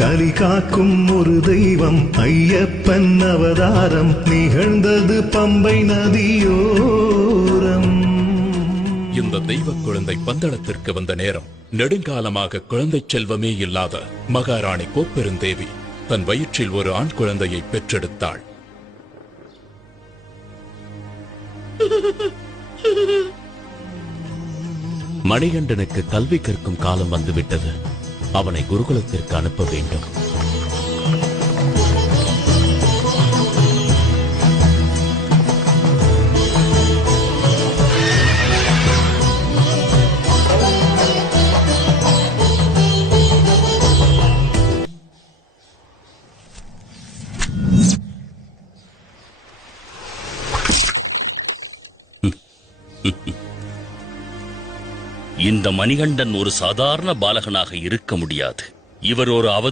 கலி காக்கும் ஒரு தெய்வம் ஐயப்பன் அவதாரம் நிகழ்ந்தது பம்பை நதியோரம். இந்த தெய்வ குழந்தை பந்தளத்திற்கு வந்த நேரம் நெடுங்காலமாக குழந்தை செல்வமே இல்லாத மகாராணி கோப்பெருந்தேவி தன் வயிற்றில் ஒரு ஆண் குழந்தையை பெற்றெடுத்தாள். மணிகண்டனுக்கு கல்வி கற்கும் காலம் வந்துவிட்டது. அவனை குருகுலத்திற்கு அனுப்ப வேண்டும். இந்த மணிகண்டன் ஒரு சாதாரண பாலகனாக இருக்க முடியாது. இவர் ஒரு அவதார